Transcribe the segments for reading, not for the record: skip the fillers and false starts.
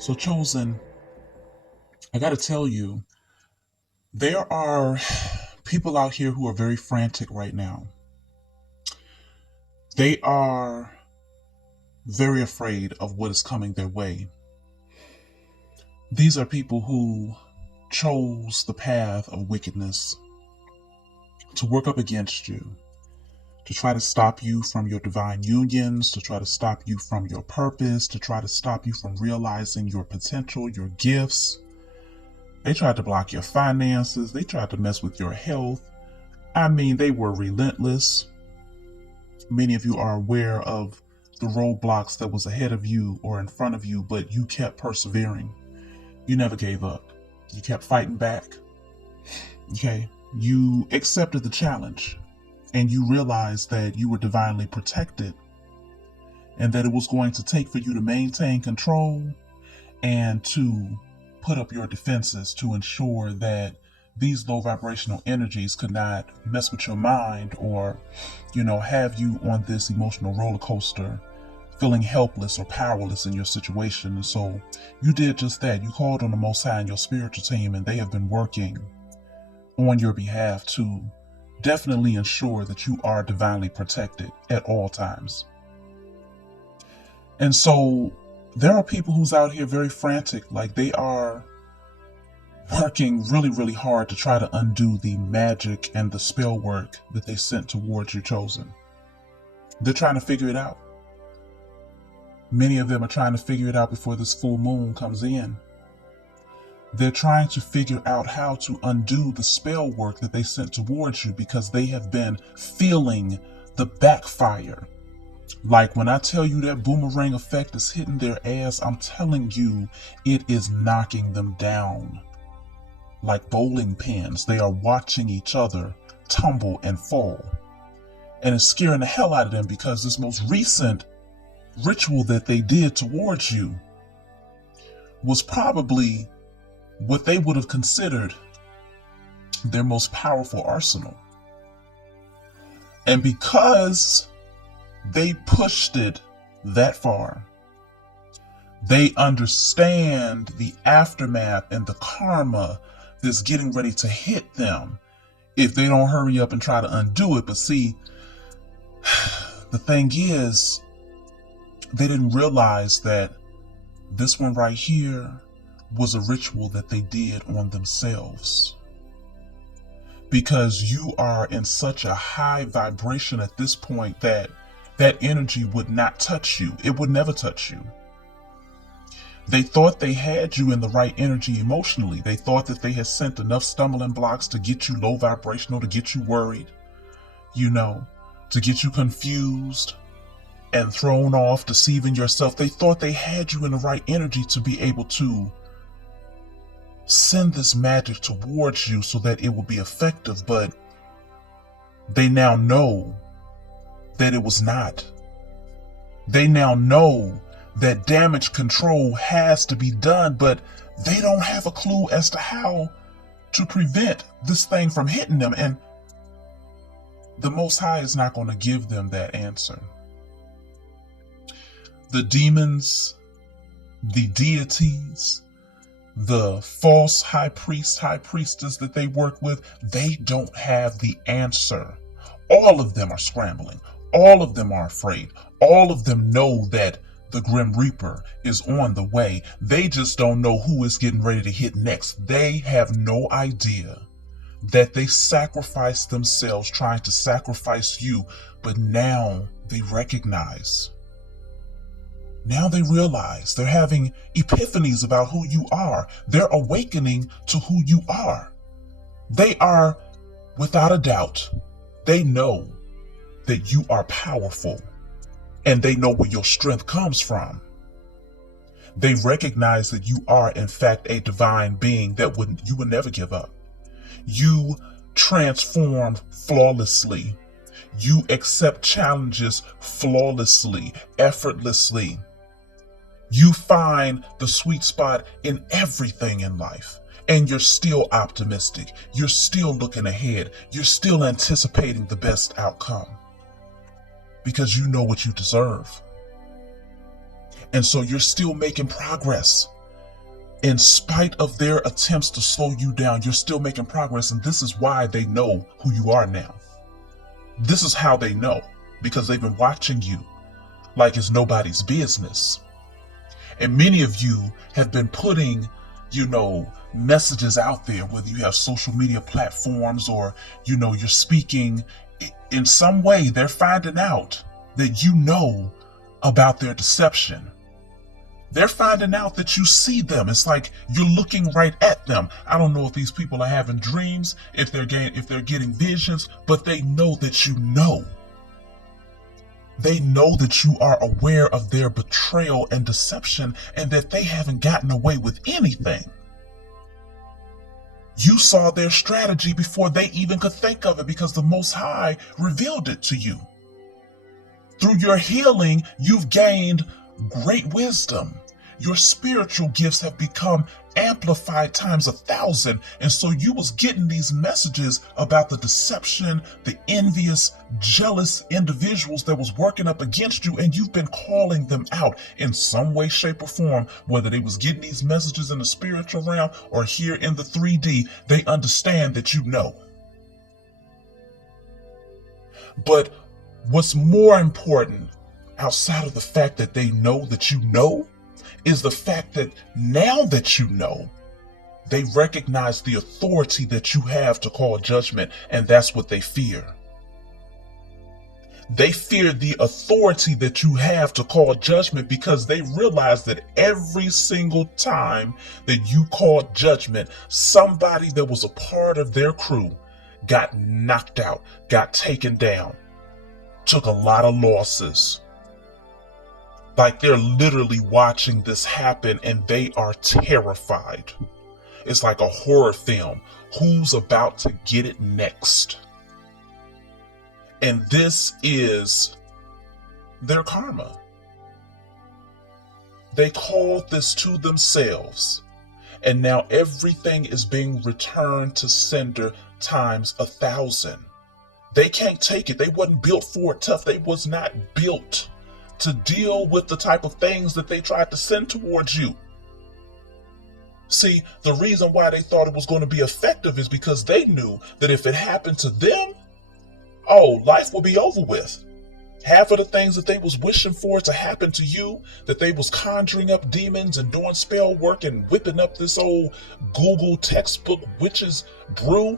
So, Chosen, I gotta tell you, there are people out here who are very frantic right now. They are very afraid of what is coming their way. These are people who chose the path of wickedness to work up against you, to try to stop you from your divine unions, to try to stop you from your purpose, to try to stop you from realizing your potential, your gifts. They tried to block your finances, they tried to mess with your health. I mean, they were relentless. Many of you are aware of the roadblocks that was ahead of you or in front of you, but you kept persevering. You never gave up. You kept fighting back. Okay. You accepted the challenge and you realized that you were divinely protected and that it was going to take for you to maintain control and to put up your defenses to ensure that these low vibrational energies could not mess with your mind or, have you on this emotional roller coaster, feeling helpless or powerless in your situation. And so you did just that. You called on the Most High and your spiritual team, and they have been working on your behalf to definitely ensure that you are divinely protected at all times. And so there are people who's out here very frantic, like they are working really, really hard to try to undo the magic and the spell work that they sent towards you, Chosen. They're trying to figure it out. Many of them are trying to figure it out before this full moon comes in. They're trying to figure out how to undo the spell work that they sent towards you because they have been feeling the backfire. Like when I tell you that boomerang effect is hitting their ass, I'm telling you it is knocking them down. Like bowling pins, they are watching each other tumble and fall. And it's scaring the hell out of them because this most recent ritual that they did towards you was probably what they would have considered their most powerful arsenal. And because they pushed it that far, they understand the aftermath and the karma that's getting ready to hit them if they don't hurry up and try to undo it. But see, the thing is, they didn't realize that this one right here was a ritual that they did on themselves. Because you are in such a high vibration at this point that that energy would not touch you. It would never touch you. They thought they had you in the right energy emotionally. They thought that they had sent enough stumbling blocks to get you low vibrational, to get you worried, to get you confused and thrown off, deceiving yourself. They thought they had you in the right energy to be able to send this magic towards you so that it would be effective, but they now know that it was not. They now know that damage control has to be done, but they don't have a clue as to how to prevent this thing from hitting them. And the Most High is not going to give them that answer. The demons, the deities, the false high priest, high priestess that they work with, they don't have the answer. All of them are scrambling. All of them are afraid. All of them know that the Grim Reaper is on the way. They just don't know who is getting ready to hit next. They have no idea that they sacrificed themselves trying to sacrifice you, but now they recognize. Now they realize. They're having epiphanies about who you are. They're awakening to who you are. They are, without a doubt, they know that you are powerful and they know where your strength comes from. They recognize that you are, in fact, a divine being that you would never give up. You transform flawlessly. You accept challenges flawlessly, effortlessly. You find the sweet spot in everything in life. And you're still optimistic. You're still looking ahead. You're still anticipating the best outcome. Because you know what you deserve. And so you're still making progress. In spite of their attempts to slow you down, you're still making progress, and this is why they know who you are now. This is how they know, because they've been watching you like it's nobody's business. And many of you have been putting, messages out there, whether you have social media platforms or, you're speaking in some way. They're finding out that you know about their deception. They're finding out that you see them. It's like you're looking right at them. I don't know if these people are having dreams, if they're getting visions, but they know that you know. They know that you are aware of their betrayal and deception, and that they haven't gotten away with anything. You saw their strategy before they even could think of it, because the Most High revealed it to you. Through your healing, you've gained great wisdom. Your spiritual gifts have become amplified times 1,000. And so you was getting these messages about the deception, the envious, jealous individuals that was working up against you, and you've been calling them out in some way, shape, or form. Whether they was getting these messages in the spiritual realm or here in the 3D, they understand that you know. But what's more important, outside of the fact that they know that you know, is the fact that now that you know, they recognize the authority that you have to call judgment, and that's what they fear. They fear the authority that you have to call judgment, because they realize that every single time that you called judgment, somebody that was a part of their crew got knocked out, got taken down, took a lot of losses. Like they're literally watching this happen and they are terrified. It's like a horror film. Who's about to get it next? And this is their karma. They called this to themselves. And now everything is being returned to sender times 1,000. They can't take it. They wasn't built for it tough. They was not built to deal with the type of things that they tried to send towards you. See, the reason why they thought it was going to be effective is because they knew that if it happened to them, life would be over with. Half of the things that they was wishing for to happen to you, that they was conjuring up demons and doing spell work and whipping up this old Google textbook witches brew,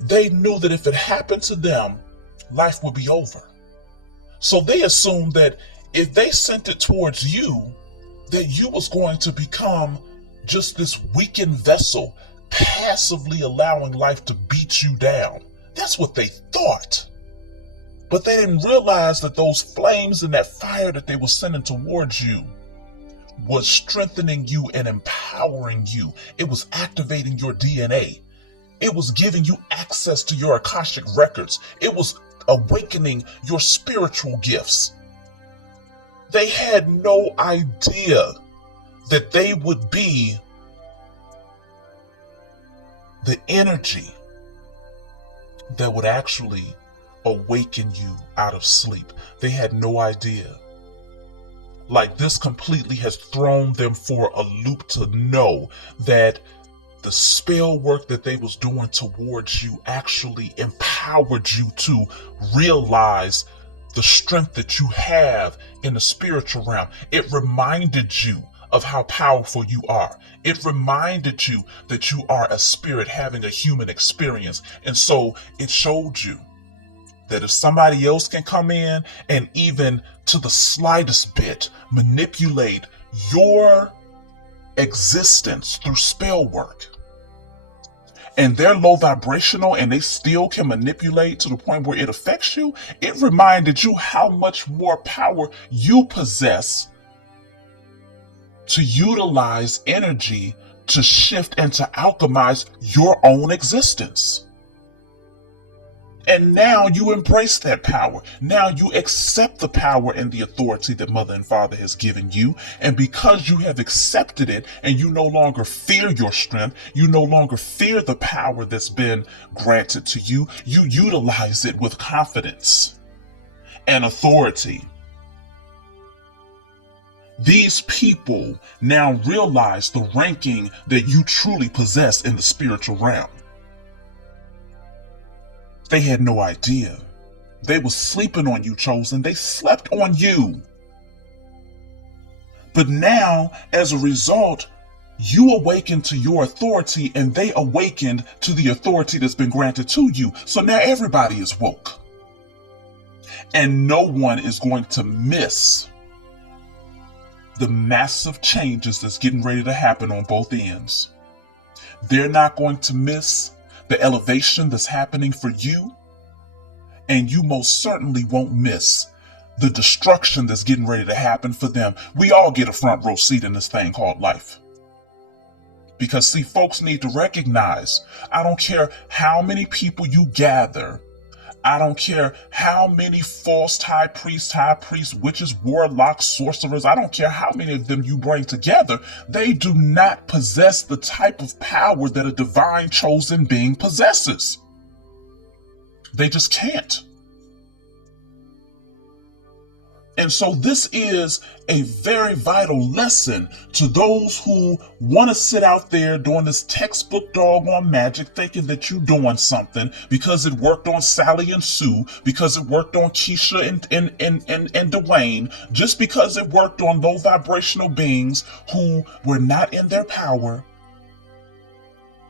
they knew that if it happened to them, life would be over. So they assumed that if they sent it towards you, that you was going to become just this weakened vessel, passively allowing life to beat you down. That's what they thought. But they didn't realize that those flames and that fire that they were sending towards you was strengthening you and empowering you. It was activating your DNA. It was giving you access to your Akashic records. It was awakening your spiritual gifts. They had no idea that they would be the energy that would actually awaken you out of sleep. They had no idea. Like, this completely has thrown them for a loop to know that the spell work that they was doing towards you actually empowered you to realize the strength that you have in the spiritual realm. It reminded you of how powerful you are. It reminded you that you are a spirit having a human experience. And so it showed you that if somebody else can come in and even to the slightest bit manipulate your existence through spell work, and they're low vibrational and they still can manipulate to the point where it affects you, it reminded you how much more power you possess to utilize energy to shift and to alchemize your own existence. And now you embrace that power. Now you accept the power and the authority that Mother and Father has given you. And because you have accepted it and you no longer fear your strength, you no longer fear the power that's been granted to you, you utilize it with confidence and authority. These people now realize the ranking that you truly possess in the spiritual realm. They had no idea. They were sleeping on you, Chosen. They slept on you. But now, as a result, you awakened to your authority and they awakened to the authority that's been granted to you. So now everybody is woke. And no one is going to miss the massive changes that's getting ready to happen on both ends. They're not going to miss the elevation that's happening for you. And you most certainly won't miss the destruction that's getting ready to happen for them. We all get a front row seat in this thing called life. Because see, folks need to recognize, I don't care how many people you gather, I don't care how many false high priests, witches, warlocks, sorcerers, I don't care how many of them you bring together, they do not possess the type of power that a divine chosen being possesses. They just can't. And so this is a very vital lesson to those who want to sit out there doing this textbook doggone magic, thinking that you're doing something because it worked on Sally and Sue, because it worked on Keisha and Dwayne, just because it worked on low vibrational beings who were not in their power.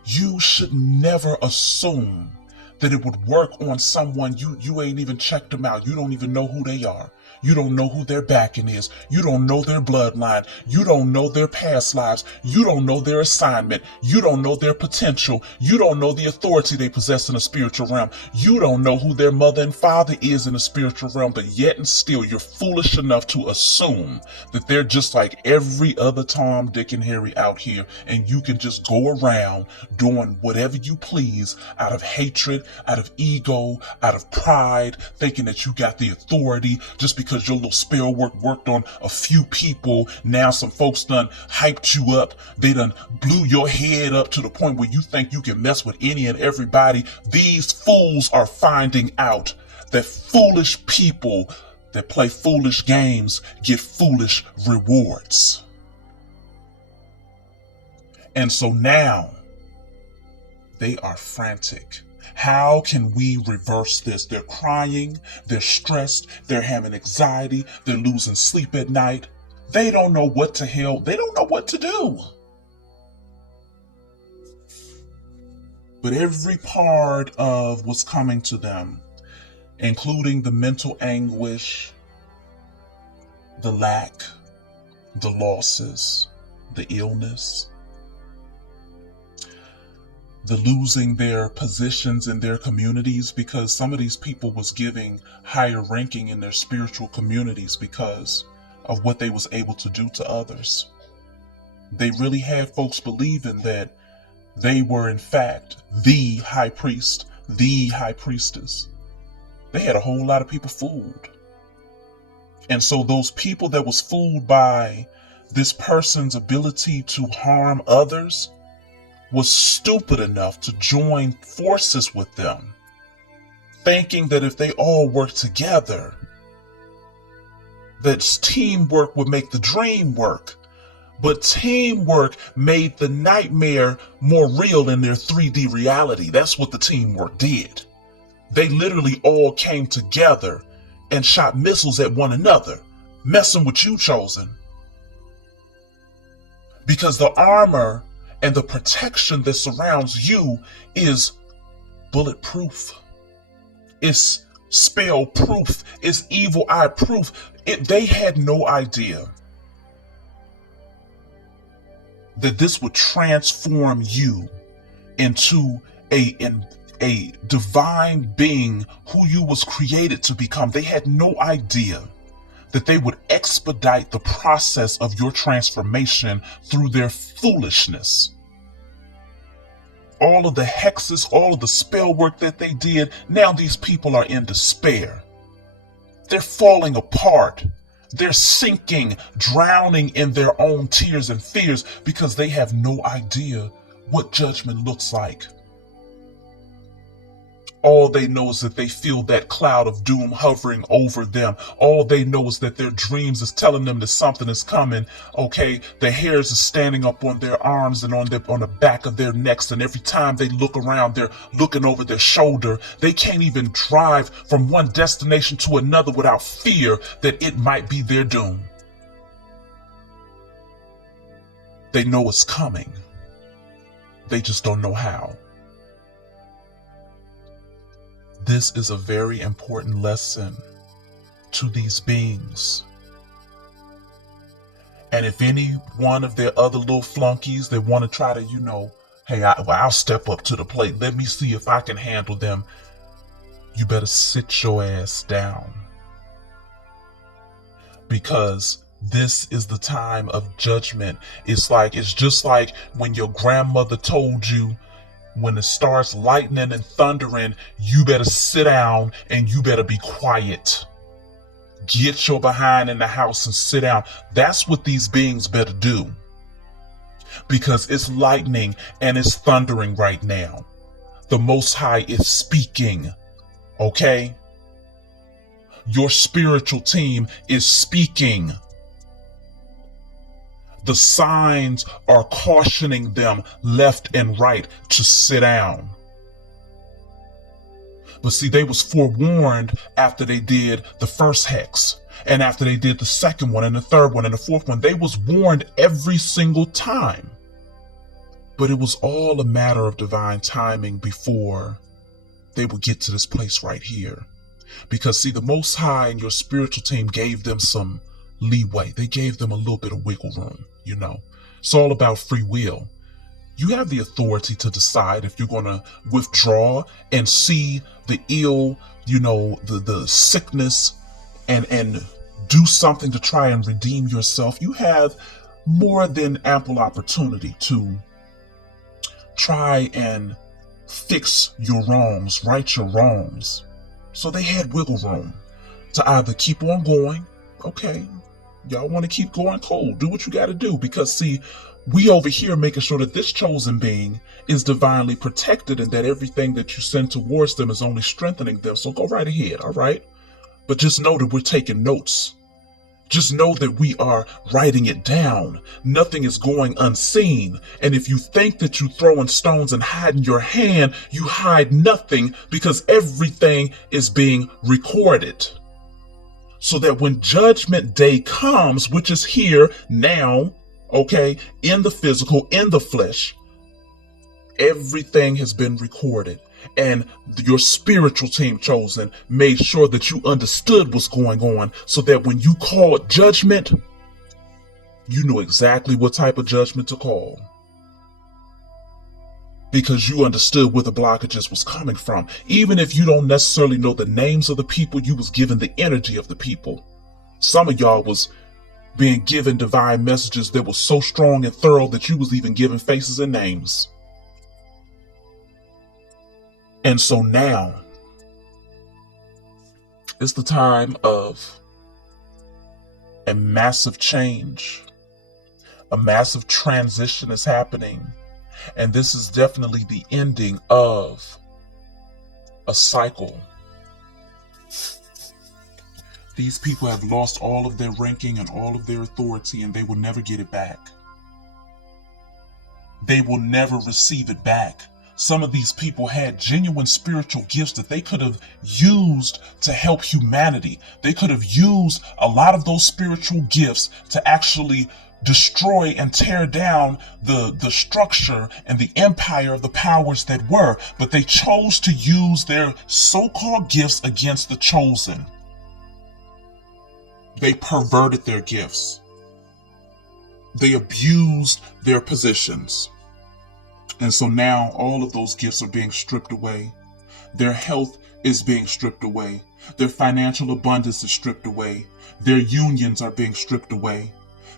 You should never assume that it would work on someone you ain't even checked them out. You don't even know who they are. You don't know who their backing is. You don't know their bloodline. You don't know their past lives. You don't know their assignment. You don't know their potential. You don't know the authority they possess in the spiritual realm. You don't know who their mother and father is in the spiritual realm, but yet and still you're foolish enough to assume that they're just like every other Tom, Dick, and Harry out here, and you can just go around doing whatever you please out of hatred, out of ego, out of pride, thinking that you got the authority just because your little spell work worked on a few people. Now some folks done hyped you up. They done blew your head up to the point where you think you can mess with any and everybody. These fools are finding out that foolish people that play foolish games get foolish rewards. And so now they are frantic. How can we reverse this? They're crying, they're stressed, they're having anxiety, they're losing sleep at night. They don't know what to hell, they don't know what to do. But every part of what's coming to them, including the mental anguish, the lack, the losses, the illness, the losing their positions in their communities, because some of these people was giving higher ranking in their spiritual communities because of what they was able to do to others. They really had folks believing that they were in fact the high priest, the high priestess. They had a whole lot of people fooled. And so those people that was fooled by this person's ability to harm others was stupid enough to join forces with them, thinking that if they all work together, that teamwork would make the dream work. But teamwork made the nightmare more real in their 3D reality. That's what the teamwork did. They literally all came together and shot missiles at one another, messing with you, Chosen. Because the armor and the protection that surrounds you is bulletproof. It's spell proof. It's evil eye proof. They had no idea that this would transform you into a divine being who you was created to become. They had no idea that they would expedite the process of your transformation through their foolishness. All of the hexes, all of the spell work that they did, now these people are in despair. They're falling apart. They're sinking, drowning in their own tears and fears because they have no idea what judgment looks like. All they know is that they feel that cloud of doom hovering over them. All they know is that their dreams is telling them that something is coming. Okay, the hairs is standing up on their arms and on the back of their necks, and every time they look around, they're looking over their shoulder. They can't even drive from one destination to another without fear that it might be their doom. They know it's coming. They just don't know how. This is a very important lesson to these beings. And if any one of their other little flunkies that want to try to, hey, I'll step up to the plate. Let me see if I can handle them. You better sit your ass down. Because this is the time of judgment. It's just like when your grandmother told you, when it starts lightning and thundering, you better sit down and you better be quiet. Get your behind in the house and sit down. That's what these beings better do. Because it's lightning and it's thundering right now. The Most High is speaking. Okay? Your spiritual team is speaking. The signs are cautioning them left and right to sit down. But see, they was forewarned after they did the first hex, and after they did the second one and the third one and the fourth one. They was warned every single time. But it was all a matter of divine timing before they would get to this place right here. Because see, the Most High and your spiritual team gave them some leeway. They gave them a little bit of wiggle room. It's all about free will. You have the authority to decide if you're going to withdraw and see the ill, the sickness, and do something to try and redeem yourself. You have more than ample opportunity to try and fix your wrongs, right your wrongs. So they had wiggle room to either keep on going. Okay, y'all want to keep going? Cool. Do what you got to do. Because see, we over here making sure that this chosen being is divinely protected and that everything that you send towards them is only strengthening them. So go right ahead, all right? But just know that we're taking notes. Just know that we are writing it down. Nothing is going unseen. And if you think that you throwing stones and hiding your hand, you hide nothing, because everything is being recorded. So that when Judgment Day comes, which is here now, okay, in the physical, in the flesh, everything has been recorded. And your spiritual team, chosen, made sure that you understood what's going on, so that when you called judgment, you knew exactly what type of judgment to call. Because you understood where the blockages was coming from. Even if you don't necessarily know the names of the people, you was given the energy of the people. Some of y'all was being given divine messages that were so strong and thorough that you was even given faces and names. And so now, it's the time of a massive change. A massive transition is happening. And this is definitely the ending of a cycle. These people have lost all of their ranking and all of their authority, and they will never get it back. They will never receive it back. Some of these people had genuine spiritual gifts that they could have used to help humanity. They could have used a lot of those spiritual gifts to actually destroy and tear down the structure and the empire of the powers that were. But they chose to use their so-called gifts against the chosen. They perverted their gifts. They abused their positions. And so now all of those gifts are being stripped away. Their health is being stripped away. Their financial abundance is stripped away. Their unions are being stripped away.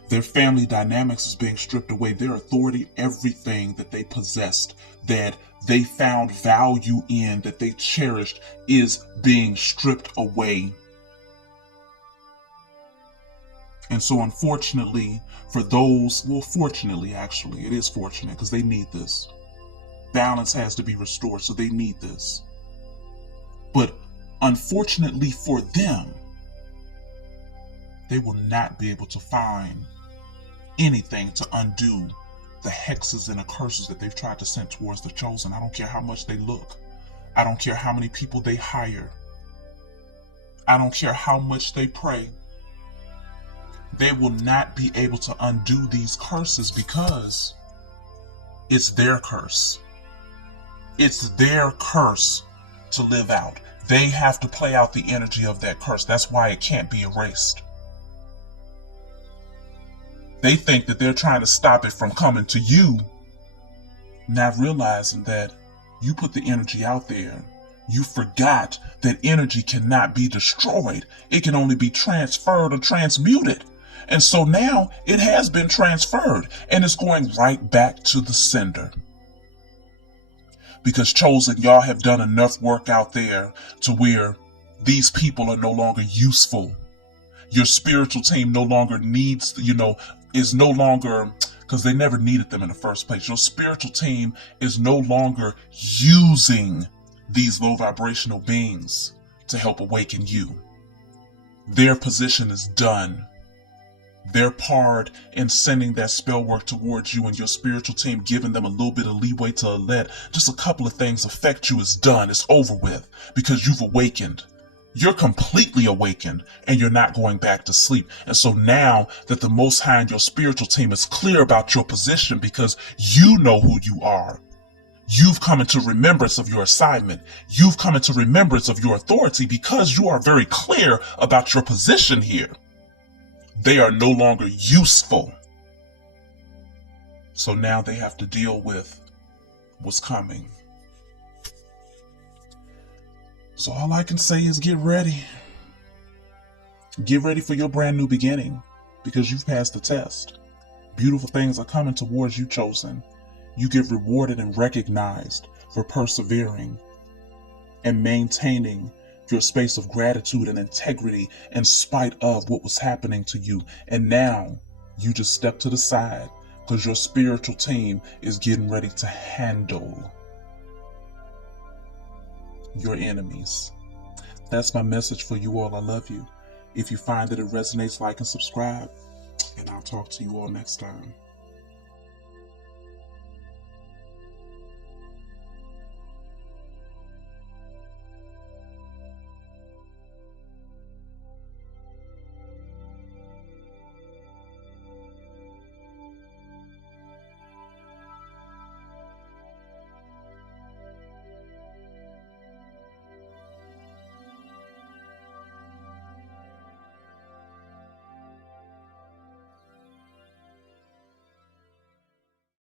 Their family dynamics is being stripped away. Their authority, everything that they possessed, that they found value in, that they cherished, is being stripped away. And so unfortunately, for those, well, fortunately, actually, it is fortunate because they need this. Balance has to be restored, so they need this. But unfortunately for them, they will not be able to find anything to undo the hexes and the curses that they've tried to send towards the chosen. I don't care how much they look. I don't care how many people they hire. I don't care how much they pray. They will not be able to undo these curses because it's their curse. It's their curse to live out. They have to play out the energy of that curse. That's why it can't be erased. They think that they're trying to stop it from coming to you, not realizing that you put the energy out there. You forgot that energy cannot be destroyed. It can only be transferred or transmuted. And so now it has been transferred and it's going right back to the sender. Because chosen, y'all have done enough work out there to where these people are no longer useful. Your spiritual team no longer needs, is no longer, because they never needed them in the first place. Your spiritual team is no longer using these low vibrational beings to help awaken you. Their position is done. Their part in sending that spell work towards you and your spiritual team, giving them a little bit of leeway to let just a couple of things affect you, is done. It's over with because you've awakened. You're completely awakened and you're not going back to sleep. And so now that the Most High and your spiritual team is clear about your position because you know who you are, you've come into remembrance of your assignment. You've come into remembrance of your authority because you are very clear about your position here. They are no longer useful. So now they have to deal with what's coming. So all I can say is get ready. Get ready for your brand new beginning because you've passed the test. Beautiful things are coming towards you, chosen. You get rewarded and recognized for persevering and maintaining your space of gratitude and integrity in spite of what was happening to you. And now you just step to the side because your spiritual team is getting ready to handle your enemies. That's my message for you all. I love you. If you find that it resonates, like and subscribe, and I'll talk to you all next time.